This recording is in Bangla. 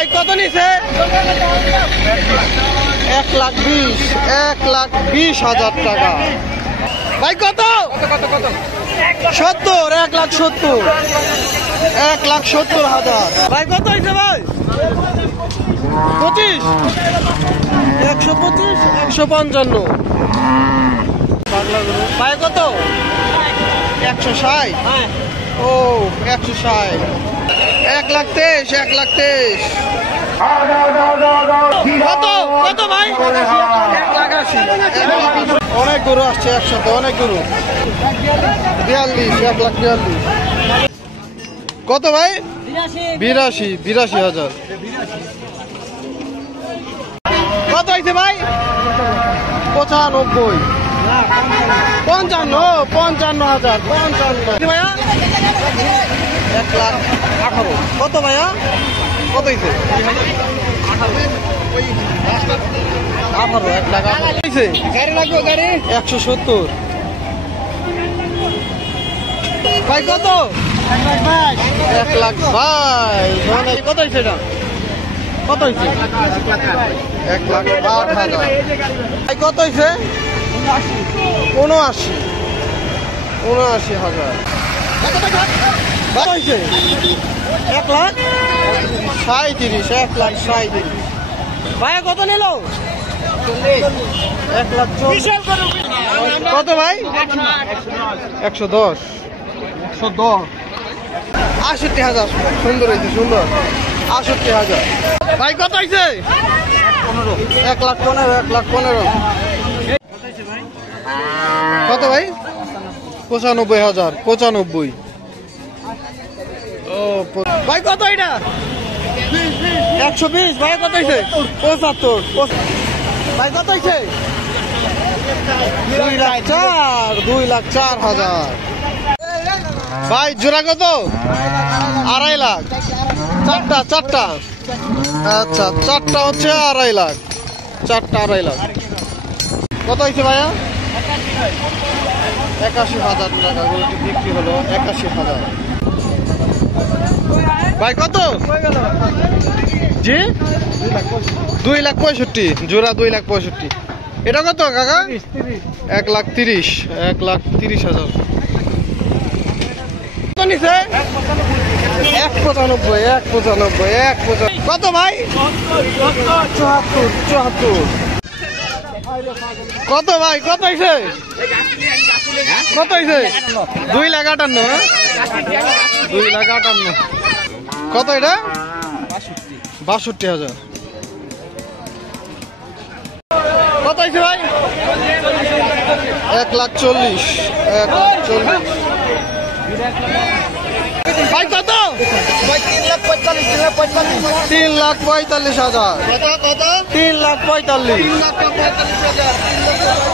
ভাই কত নিছে? 1,20,000 টাকা। ভাই কত? 70, 1,70,000, 1,70,000। ভাই কত হয়েছে ভাই? 25, 125, 155। ভাই কত? 160। ও 160, 1,23,000, 1,23,000। কত কত ভাই? 1,80,000। অনেক গরু আসছে একসাথে, অনেক গরু। 42, 1,42,000। কত ভাই? 82,000। কত হয়েছে ভাই? 95, 55,000। ভাইয়া 1,18,000। কত ভাইয়া? কত হয়েছে? 18, 1,18,000। 170। ভাই কত? 1,22,000। কত হয়েছে এটা? কত হয়েছে? 1,08,000। ভাই কত হয়েছে? 79,000। কত হয়েছে? 1,37,000, 1,37,000। ভাইয়া কত নিল? 1,40,000। কত ভাই? 110, 68,000। সুন্দর হয়েছে, সুন্দর। 68,000। ভাই কত হয়েছে? 1,15,000, 1,15,000। কত ভাই? 95,000, 95। ও ভাই কত এটা? 120। ভাই কত হয়েছে? 75। ভাই কত হয়েছে? 2,04,000। ভাই জোড়া কত? 2.5 লাখ। চারটা। আচ্ছা, চারটা হচ্ছে 2.5 লাখ। চারটা 2.5 লাখ। কত হয়েছে ভাইয়া? 81,000 টাকা। গরুটি বিক্রি হলো 81,000। ভাই কত? জি 2,65,000। জোড়া 2,65,000। এটা কত কাকা? 1,30,000, 1,30,000। কত নিছে? 1,95,000। কত ভাই? 74। কত ভাই? কত হয়েছে? কত হয়েছে? 2,58,000। 2,58,000। কত এটা? 62,000। কত হয়েছে ভাই? 1,40,000, 1,40,000। ভাই কত? 3,45,000। 3,45,000।